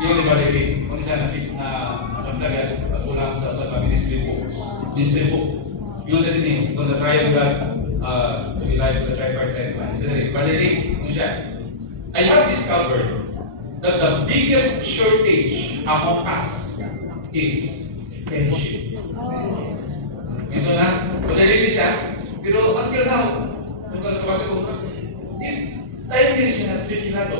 Yung ibalibig, kung siya napagdagan, patulang sa ministry po. Ministry po. Yung sa tinig, kung na-try God, to be live to the tripartite plan. Yung sa tinig, ibalibig, kung siya. I have discovered that the biggest shortage among us is fellowship. Minsan na, pag-alili siya, pero until now, kung nakabasa ko, tayo din siya na speaking na to.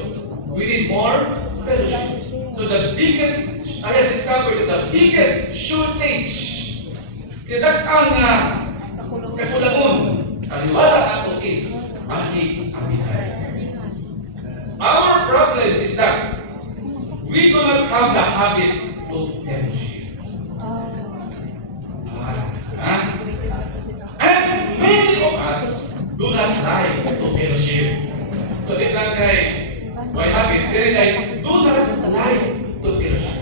We need more fellowship. So the biggest, I have discovered that the biggest shortage, kaya ang kakulangon, kaliwala nato is amig-amigay. Our problem is that we do not have the habit of fellowship. And many of us do not like to fellowship. So, di lang kay why habit, dili kay do not like to fellowship.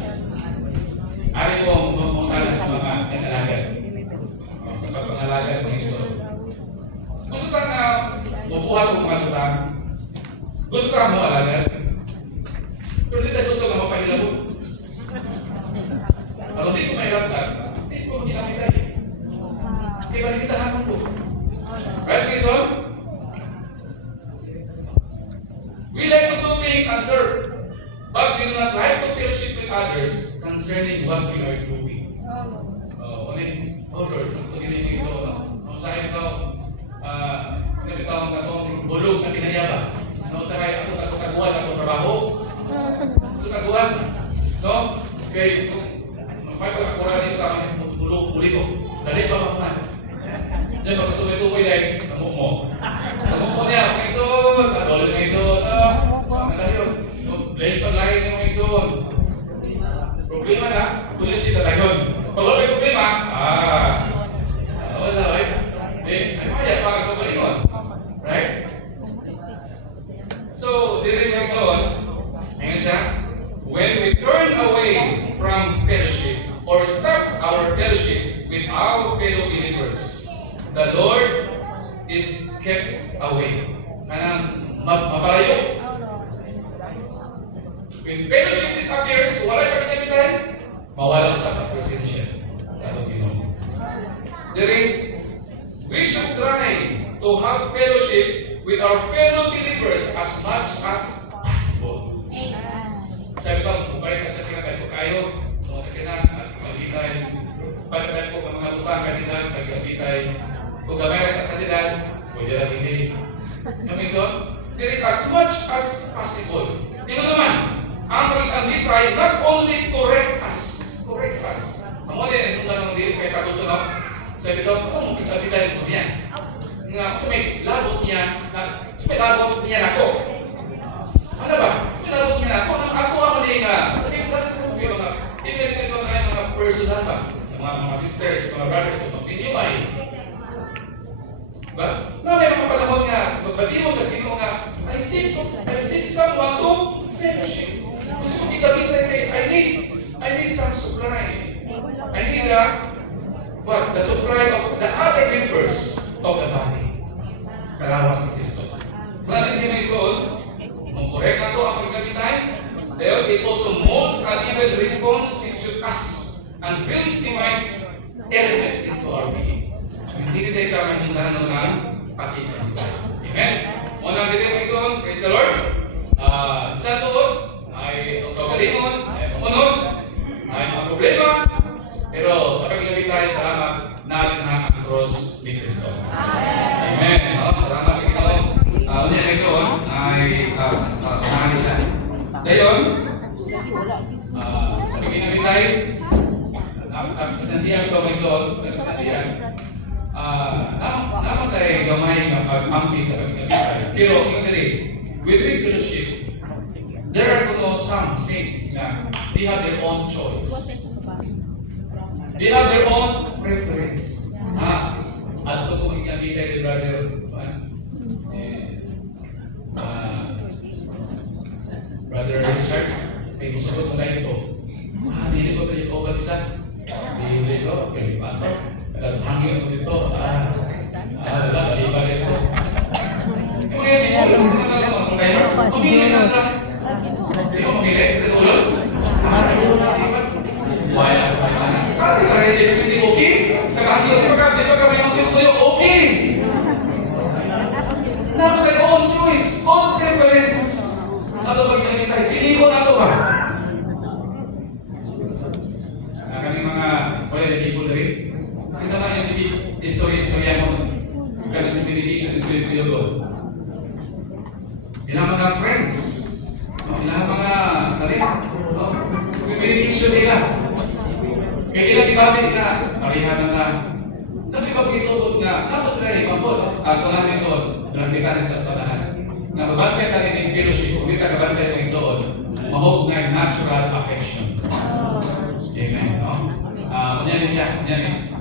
Ari ko mong sa mga nangalagan. Sa pagpangalagan ng Iso. Gusto kang mabuhat ng mga tutang. Gusto kang mo alagan. Pero di tayo gusto kang mapahilabot. Kalau di ko mahirap ka, di ko ginamit. Kaya balitahan ko. Right, Quezon? We like to do things and serve, but we do not like to fellowship with others concerning what we are doing. Lord, sa pagkakini mo iso, saan ito, itong bulog na kinayaba. Saan ito, taguan, ako trabaho. Ito taguan. No? Kaya, mas may pagkakuran din sa amin, bulog, uli ko. Dali pa makunan. Diyan, pagkatuloy-tuloy dahil, namuk mo. Namuk mo niya, mga ison, kadolid mga ison, nagkayon. Dahil paglahin ng mga ison. Problema na, tulis siya tayon. Pag wala may problema, wala, ay maya, parang kagalingon. Right? So, dili mga ison, ngayon siya, when we turn away from fellowship or stop our fellowship with our fellow believers, the Lord is kept away. Kanang mapalayo. When fellowship disappears, wala pa kinabigay, mawala sa presensya sa Panginoon. We should try to have fellowship with our fellow believers as much as possible. Sabi ko, kung balik ka sa kinakay ko kayo, kung sa kinakay, at magigay, pagkakay ko mga lupang kandidat, pagkakay, kung gamay ka kandidat, pwede lang hindi. Yung ison, as much as possible. Ito naman, ang pag-ambitry not only corrects us. Ang mga din, kung gano'n din, kaya gusto na, sabi ko, kung pag-ambitry mo niyan, nga, sa may labot niya ako. Ano ba? Sa may labot niya ako, ako ang mali nga, hindi rin kasi mga personal ba? Yung mga sisters, mga brothers, mag-inyumay. Diba? May mga panahon nga, magbaliw kasi mo nga, I seek someone to fellowship. Gusto ko ikabit na kayo, I need some supply. I need the supply of the other members of the body. Sa lawas ng Kristo. Kung natin hindi may soul, kung correct na ito ang pagkabitan, then it also molds and even reconstitutes us and brings divine element into our being. Hindi tayo kamahindahan ng pakikita. Amen? Unang din may soul, praise the Lord. Isa doon, ay kagalingon, ay mamunod, ay mga problema, pero sa pagkakabit tayo, salamat natin ang cross ni Kristo. Amen. Salamat sa Ginoo. Unya may soon ay sa kanahan siya. Ngayon, sa pagkakabit tayo, sa kasandian ito may soon, sa kasandian, naman tayo gamay na pag-ampi sa pagkakabit tayo. Pero, yung dali, within fellowship, there are some saints na they have their own choice. They have their own preference. At ito kung ikakita ni Brother Brother Richard, ay gusto ko tulay ito. Dili ko ito yung isa. Dili ko, kalipat ko. Hangin ko dito. Kalipat ito. Yung mga hindi mo, kung tayo, pumili na sa, hindi mo pumili sa ulo. Ato pag nangyay, pili ko na ito ba? Kami mga pwede people rin. Isa na yung si istorya mo. Kanang communication with God. Ilang mga friends. Ilang mga communication nila. Kaya ilang ibabit na, parihan na. Tapi pag isubot nga, tapos na rin po, sa lang isod, nakita sa sanahan. Nakabantay na rin yung fellowship, kung hindi ka kabantay ng isod, mahog na natural affection. Amen. No? Kunyan siya, kunyan